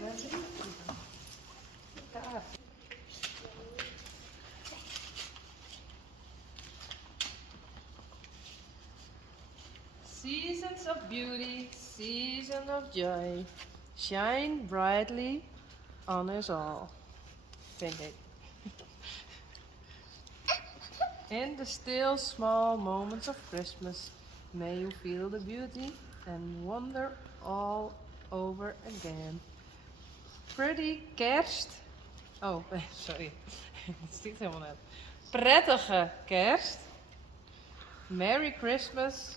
we hebben drie. Kaart. Seasons of beauty, season of joy, shine brightly on us all. Vind ik. In the still small moments of Christmas, may you feel the beauty and wonder all over again. Pretty kerst. Oh, sorry. Het stikt helemaal net. Prettige kerst. Merry Christmas.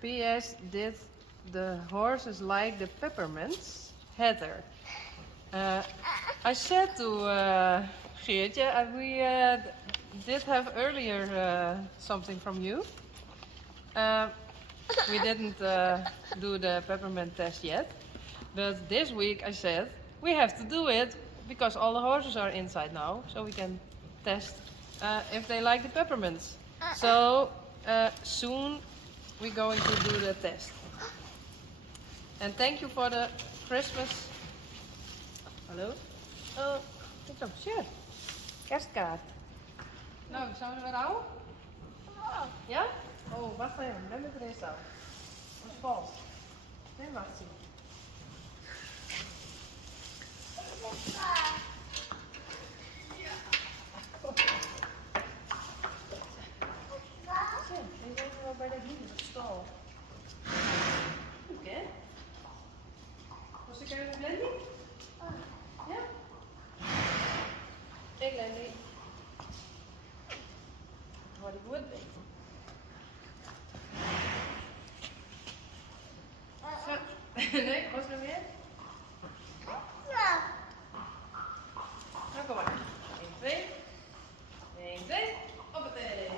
P.S. Did the horses like the peppermints? Heather. I said to Geertje, we did have earlier something from you. We didn't do the peppermint test yet, but this week I said we have to do it because all the horses are inside now, so we can test if they like the peppermints. So soon we're going to do the test. And thank you for the Christmas. Hallo? Oh, kijk op, shit. Kerstkaart. Nou, zijn we er weer al? Ja? Oh, wacht even. Let me put this out. Dat is vals. Nee, wacht zien. Shit, die zijn wel bij de hielen op stal. Oké. Was ik even met Lenny? Ja? Ik Lenny. Wat ik moet weten. Nee, was er meer? Nou, kom maar. 1, 2. 1, 2. Hoppatee.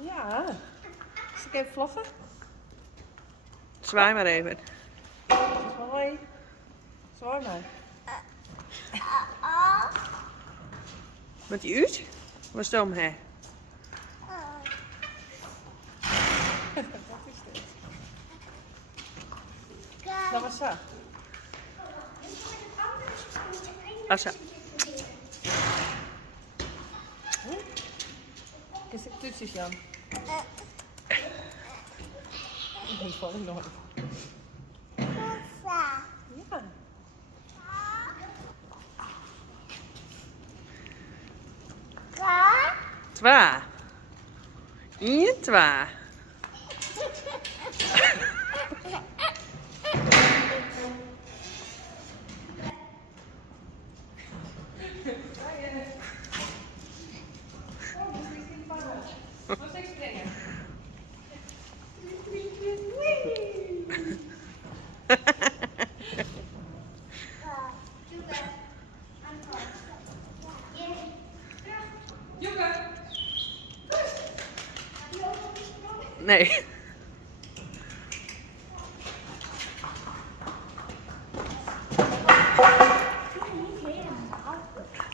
Ja. Zal ik even vloggen? Zwaai maar even. Zwaai. Zwaai maar. Met die uit? Wat is het om, hè? Wat is dit? Dat was zo. Assa. Is het toetjes, Jan? Ik val ik nooit. Ja. Twa. 1, 2. Wat ik springen? Nee.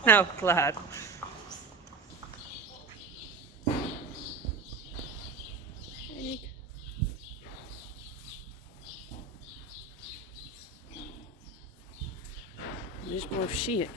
Nou, klaar. This more shit.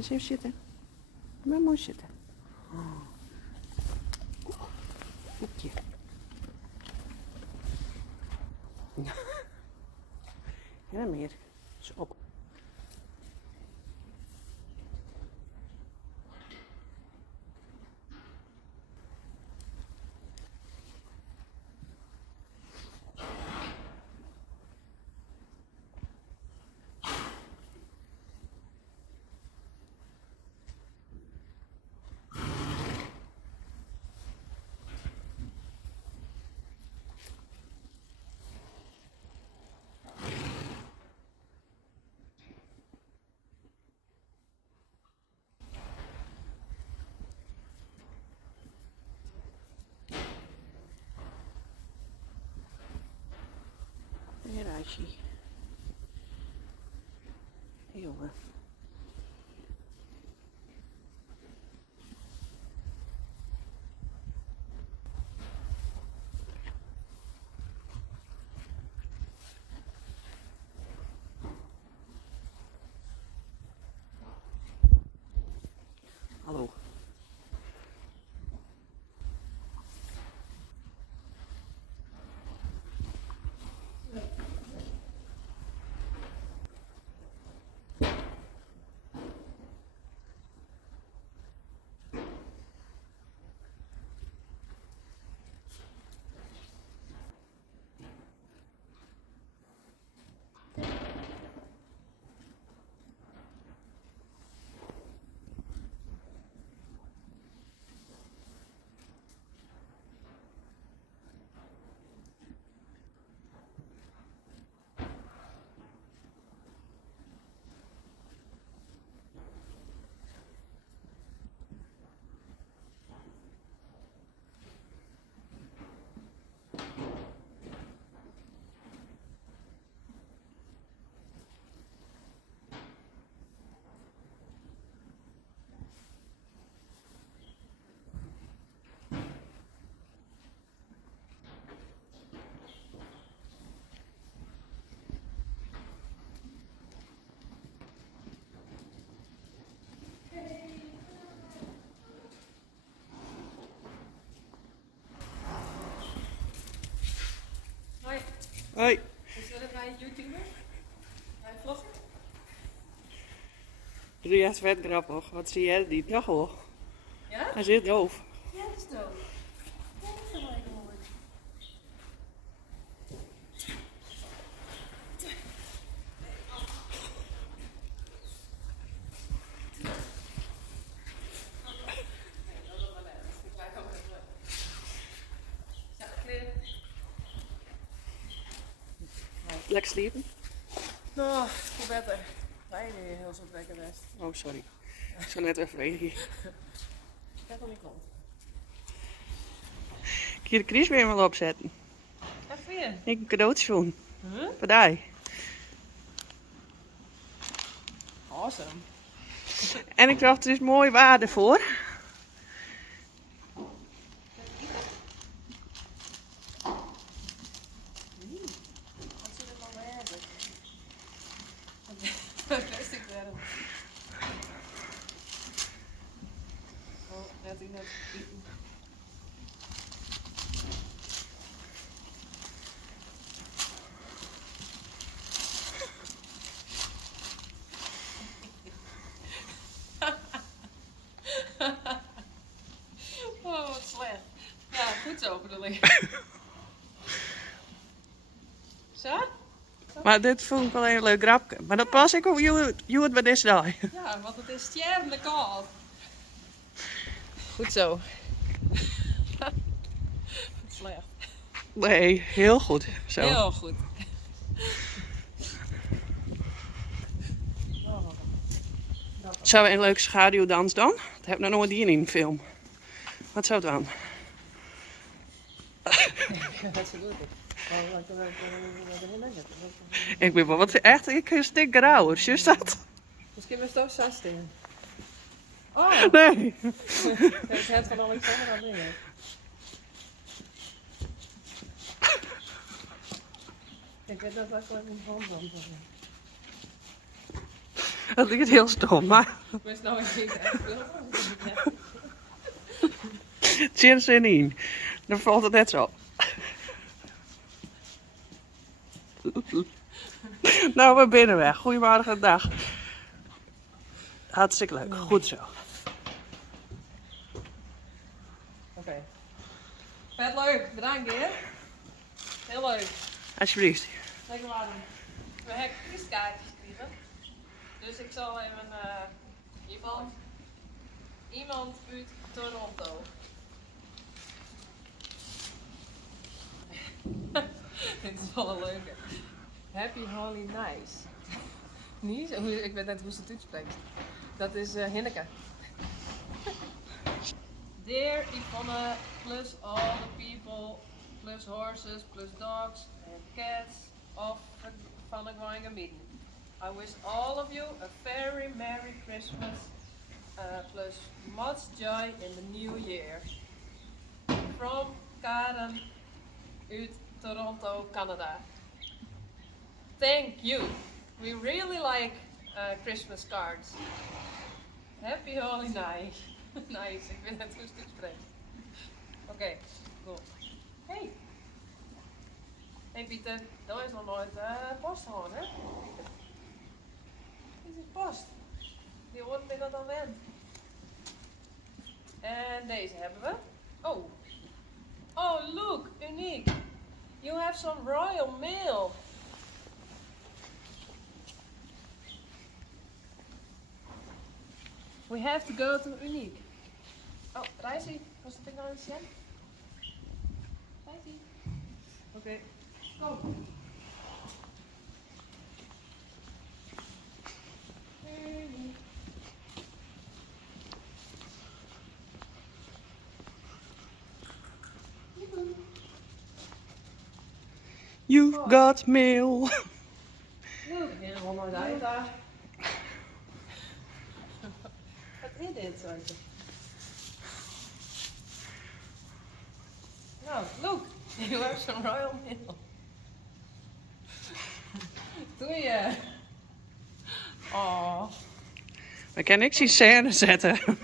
Eens even zitten. Maar mooi zitten. Koekje. Ja, meer. Is op. Een reisje. Hey, jongen. Hallo. Hoi. Is dat een YouTuber? Een vlogger? Doe je het vet grappig? Wat zie jij niet? Ja, hoor. Ja? Hij zit doof. Ja, dat is doof. Ja, dat is wel lekker mooi. Lekker sliepen? Oh, hoe beter. Nee, die heel zo lekker best. Oh, sorry. Ik zou net even wegen. Ik heb al niet klant. Kun je de Chris weer wel opzetten? Echt weer? Ik heb een cadeautje voor hem. Huh? Padai. Awesome. En ik dacht, er is mooi waarde voor. Wat zit er nou bij hebben? Plastic werden. Oh, net in het eten. Oh, wat slecht. Ja, goed zo bedoel ik. Zo? Maar dit vond ik wel een leuk grapje. Maar dat pas ik hoe je het bij deze dag. Ja, want het is stervende koud. Goed zo. Wat slecht. Nee, heel goed. Zo. Heel goed. Zou we een leuke schaduwdans dan? Dat heb ik nog nooit gezien in een film. Wat zou het dan? Ja, ze doet het. Ik ben wel wat echt, ik een stuk grauwer. Juist dat? Misschien is het toch 16. Oh, Nee. het het van Alexander aan dingen. Ik weet dat wel gewoon een handband. Dat ligt heel stom, maar Maar is nou een keer echt veel. cheers in één. Dan valt het net zo. Nou, we binnen weg. Goedemorgen, dag. Hartstikke leuk. Goed zo. Oké. Vet leuk, bedankt hè. Heel leuk. Alsjeblieft. Lekker warm. We hebben kieskaaartjes gekregen. Dus ik zal even iemand uit Toronto. Dit is wel een leuke. Happy Holy Nice. Niet? Ik weet net hoe ze het uitspreekt. Dat is Hinneke. Dear Yvonne, plus all the people, plus horses, plus dogs and cats of Van de Groningen meeting. I wish all of you a very Merry Christmas, plus much joy in the new year. From Karen uit Toronto, Canada. Thank you. We really like Christmas cards. Happy Holy Night. Nice, ik vind het goed spreken. Oké, cool. Hey. Hey Pieter, dat is nog nooit post gewoon, hè? Pieter. Dit is post. Die hoort ik dat al wend. En deze hebben we. Oh. Oh, look, uniek. You have some royal mail. We have to go to Unique. Oh, Reisi, was dat ik nou eens zeggen? Reisi. Oké, kom. You got mail. Look, helemaal nooit uit daar. Wat is dit soortje? Nou, look, you have some royal mail. Doe je? Oh, We kunnen niks in scène zetten. nee.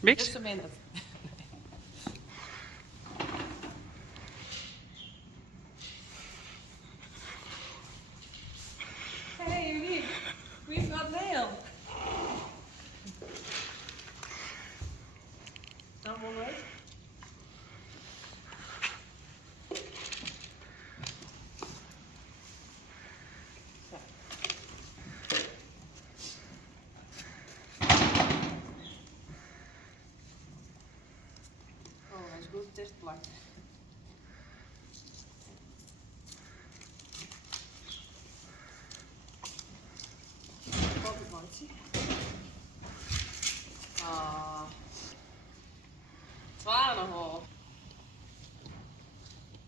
Niks? Just a minute. Hey, Unique, we've got mail. Allemaal leuk? Zo. Oh, hij is goed dichtplakt. Wat ik nooit zie. Ah. Zwanenhol.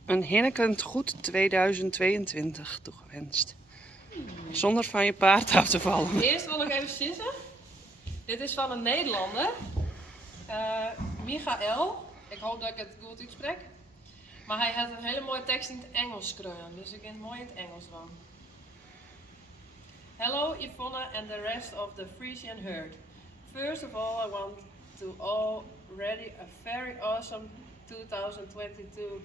Een Hinnekend goed 2022 toegewenst. Zonder van je paard af te vallen. Eerst wil ik even sissen. Dit is van een Nederlander. Michael. Ik hoop dat ik het goed uitspreek. Maar hij had een hele mooie tekst in het Engels geschreven. Dus ik kan het mooi in het Engels doen. Hello Yvonne and the rest of the Frisian herd. First of all, I want to already a very awesome 2022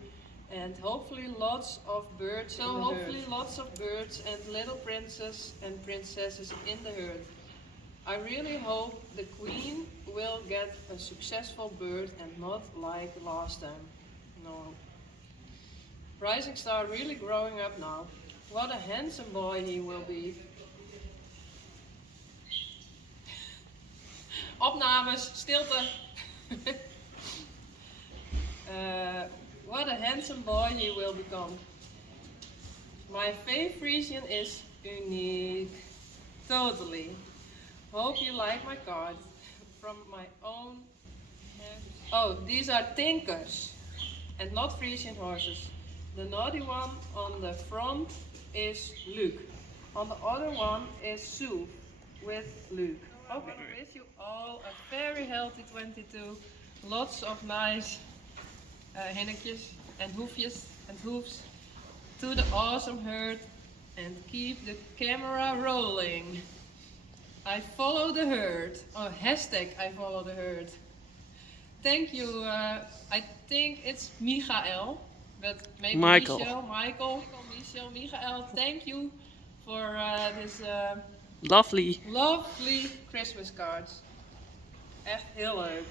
and hopefully lots of birds. So hopefully lots of birds and little princes and princesses in the herd. I really hope the queen will get a successful bird and not like last time. No. Rising Star really growing up now. What a handsome boy he will be. Opnames, stilte. What a handsome boy he will become. My favorite Frisian is unique. Totally. Hope you like my card. From my own hand. Oh, these are tinkers. And not Frisian horses. The naughty one on the front is Luke. On the other one is Sue with Luke. Okay. I wish you all a very healthy 22. Lots of nice hinnetjes en hoefjes and hooves to the awesome herd and keep the camera rolling. I follow the herd. Oh, hashtag I follow the herd. Thank you. I think it's Michael, but maybe Michael. Michael, Michael. Thank you for this Lovely. lovely Christmas cards. Echt heel leuk.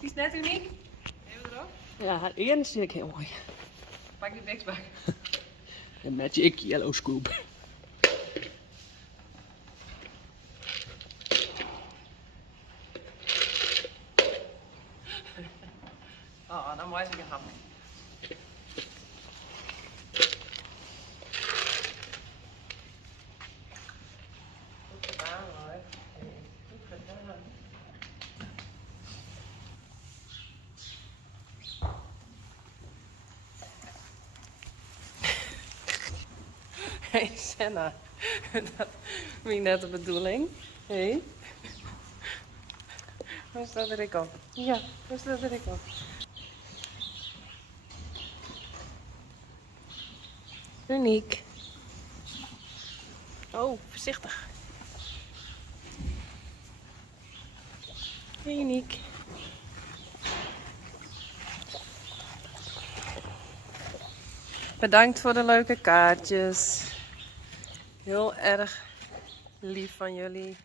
Die is net uniek. Even erop. Ja, het ene zie ik heel mooi. Pak die biksbak. De Magic Yellow Scoop. Oh, dan mooi is het gehad. Goed gedaan hoor. Goed gedaan. Hey Senna, dat was net de bedoeling. Hé? Hoe staat er ik op? Ja, hoe staat er ik op? Uniek. Oh, voorzichtig. Uniek. Bedankt voor de leuke kaartjes. Heel erg lief van jullie.